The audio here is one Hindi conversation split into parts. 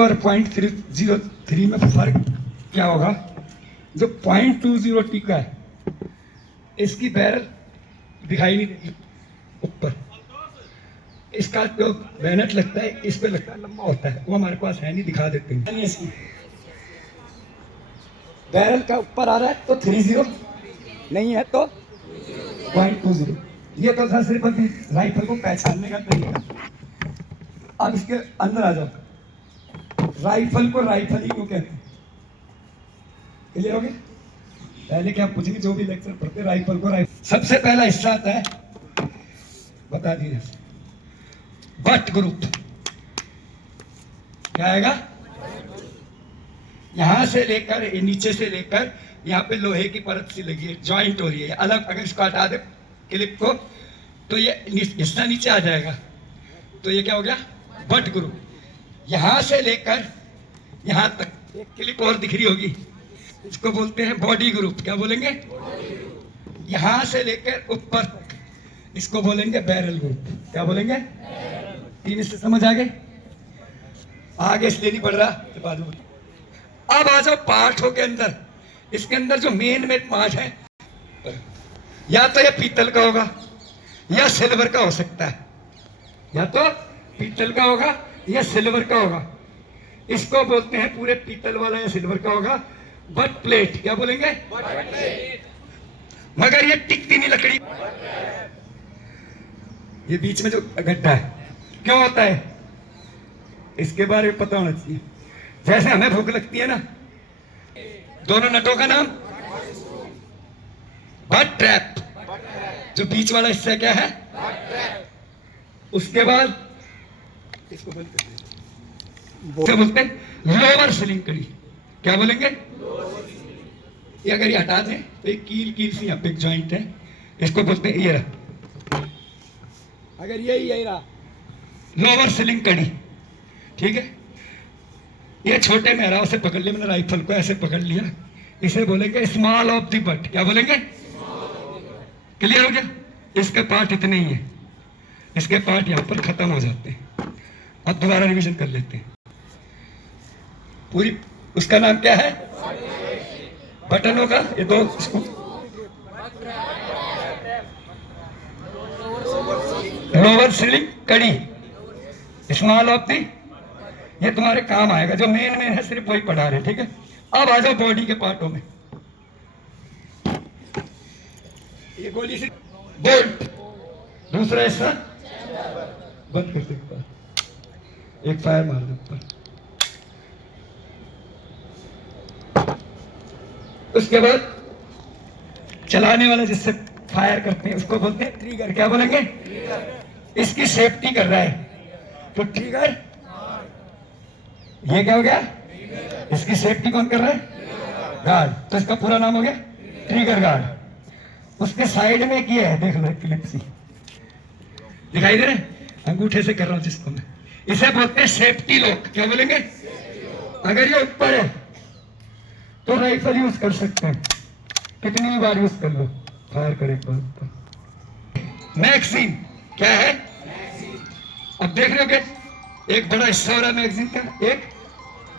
और 0.303 में फर्क क्या होगा? जो 0.20 का है इसकी बैरल दिखाई नहीं देगी ऊपर, इसका जो मेहनत लगता है इस पे लगता है लंबा होता है, वो हमारे पास है नहीं, दिखा देते हैं। इसकी बैरल का ऊपर आ रहा है तो 30, नहीं है तो 0.20। ये तो था सिर्फ अभी राइफल को पहचानने का तरीका। अब इसके अंदर आ जाओ, राइफल को राइफल ही क्यों कहते हैं? क्लियर हो गया? पहले क्या पूछेंगे, जो भी लेक्चर पढ़ते राइफल को राइफल। सबसे पहला हिस्सा आता है, बता दीजिए, बट ग्रुप। क्या आएगा? यहां से लेकर नीचे से लेकर यहाँ पे लोहे की परत सी लगी है, ज्वाइंट हो रही है अलग। अगर इसको हटा दे क्लिप को तो ये हिस्सा नीचे आ जाएगा, तो ये क्या हो गया? But group. यहां से लेकर यहां तक एक क्लिप और दिख रही होगी, इसको बोलते हैं बॉडी ग्रुप। क्या बोलेंगे? यहां से लेकर ऊपर तक इसको बोलेंगे बैरल ग्रुप। क्या बोलेंगे? तीन से समझ आ गए? आगे इसलिए नहीं बढ़ रहा तो बाद में। अब आ जाओ पार्टों के अंदर। इसके अंदर जो मेन पार्ट है, या तो ये पीतल का होगा या सिल्वर का हो सकता है, या तो पीतल का होगा या सिल्वर का होगा। इसको बोलते हैं पूरे पीतल वाला या सिल्वर का होगा बट प्लेट। क्या बोलेंगे? मगर ये टिकती नहीं लकड़ी, ये बीच में जो गड्ढा है क्यों होता है इसके बारे में पता होना चाहिए। जैसे हमें भूख लगती है ना, दोनों नटों का नाम बट ट्रैप। जो बीच वाला हिस्सा क्या है? उसके बाद इसको बोलते हैं लोअर स्लिंग कड़ी। क्या बोलेंगे? ये अगर ये हटा दें तो एक कील कील सी यहाँ पे एक जॉइंट है, इसको बोलते हैं ये रहा। अगर यही रहा लोअर स्लिंग कड़ी, ठीक है। ये छोटे मेहराव से पकड़ लिया मैंने, राइफल को ऐसे पकड़ लिया, इसे बोलेंगे स्मॉल ऑफ द बट। क्या बोलेंगे? क्लियर हो गया? इसके पार्ट इतने ही है, इसके पार्ट यहाँ पर खत्म हो जाते हैं। अब दोबारा रिवीजन कर लेते हैं पूरी। उसका नाम क्या है? बटनों का ये दो, लोअर स्लिंग कड़ी, स्मॉल ऑफ दी, ये तुम्हारे काम आएगा। जो मेन है सिर्फ वही पढ़ा रहे, ठीक है। अब आ जाओ बॉडी के पार्टों में। ये गोली से बोल्ट, दूसरा हिस्सा बंद कर सकता है, एक फायर मार दो ऊपर। उसके बाद चलाने वाला जिससे फायर करते हैं उसको बोलते हैं ट्रिगर। क्या बोलेंगे? इसकी सेफ्टी कर रहा है तो ट्रिगर। ये क्या हो गया? इसकी सेफ्टी कौन कर रहा है? गार्ड। तो इसका पूरा नाम हो गया ट्रिगर गार्ड। उसके साइड में किया है, देख लो क्लिप सी दिखाई दे रहे, अंगूठे से कर रहा हूं जिसको मैं, इसे बोलते हैं सेफ्टी लॉक। क्या बोलेंगे? अगर ये ऊपर है तो राइफल यूज कर सकते हैं, कितनी भी बार यूज कर लो, फायर करे एक बार ऊपर। मैगजीन क्या है? अब देख रहे हो कि एक बड़ा हिस्सा हो रहा है मैगजीन का, एक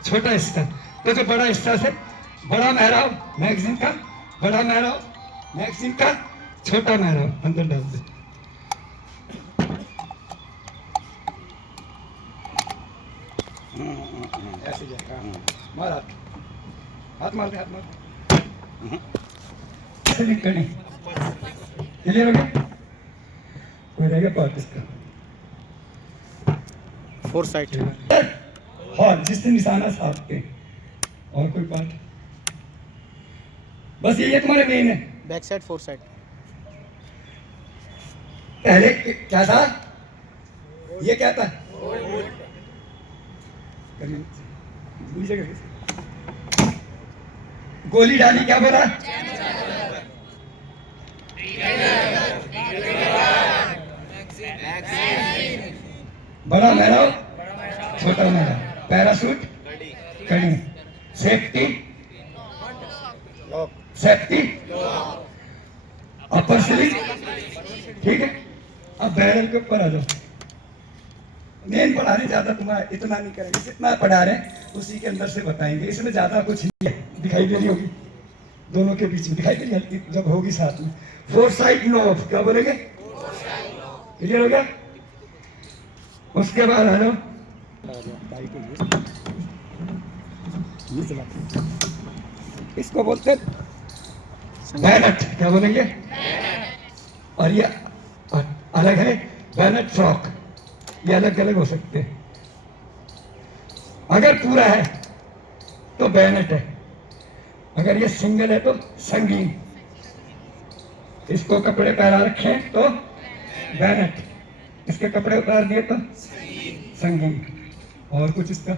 छोटा हिस्सा। तो जो बड़ा हिस्सा से बड़ा मेहराब मैगजीन का, बड़ा मेहराब मैगजीन का, छोटा मेहराब अंदर डाल दे। ऐसे जाएगा, मार हाथ मार दे, हाथ मार दे। क्लियर हो गया? कोई रहेगा पार्ट इसका? फोर साइड हॉल जिससे निशाना साफ के, और कोई पार्ट? बस ये तुम्हारे मेन है। Back side, four side. पहले क्या था? ये क्या था? गोली डाली, क्या बोला? बड़ा मेहराब, छोटा मेहराब, पैराशूट, कड़ी, सेफ्टी, सेफ्टी, अपर स्लिंग, ठीक है। अब बैरल के ऊपर आ जाओ। मेन पढ़ा रहे, ज्यादा तुम्हारा इतना नहीं करेंगे, जितना पढ़ा रहे हैं उसी के अंदर से बताएंगे। इसमें ज्यादा कुछ नहीं है, दिखाई दे रही होगी दोनों के बीच में, दिखाई दे रही है जब होगी साथ में। फोरसाइट नोब, क्या बोलेंगे? क्लियर हो गया? उसके बाद आ जाओ, इसको बोलते बैनट, क्या बोलेंगे? और ये अलग है बैनट फ्रॉक, ये अलग अलग हो सकते हैं। अगर पूरा है तो बैनट है, अगर ये सिंगल है तो संगीन। इसको कपड़े पहना रखे तो बैनट, इसके कपड़े उतार दिए तो संगीन। और कुछ इसका